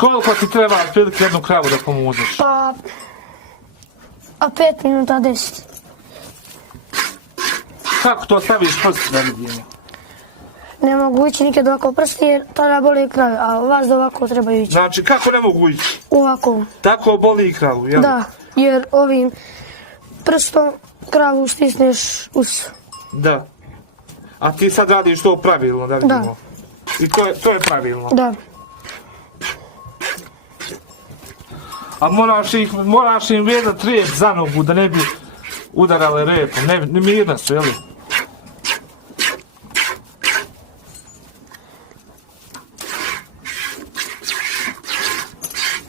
koliko ti treba otprilike jednu kravu da pomuzeš? Pa... A 5 minuta, 10. Kako to staviš prst da vidimo? Ne mogu ići nikad ovako prsti jer tada boli krave, a vas da ovako trebaju ići. Znači, kako ne mogu ići? Ovako. Tako boli kravu, jel? Da, jer ovim prstom kravu stisneš us. Da. A ti sad radiš to pravilno, da vidimo? Da. I to je pravilno? Da. A moraš im vezati rep za nogu da ne bi udarale repom, mirne su, jel?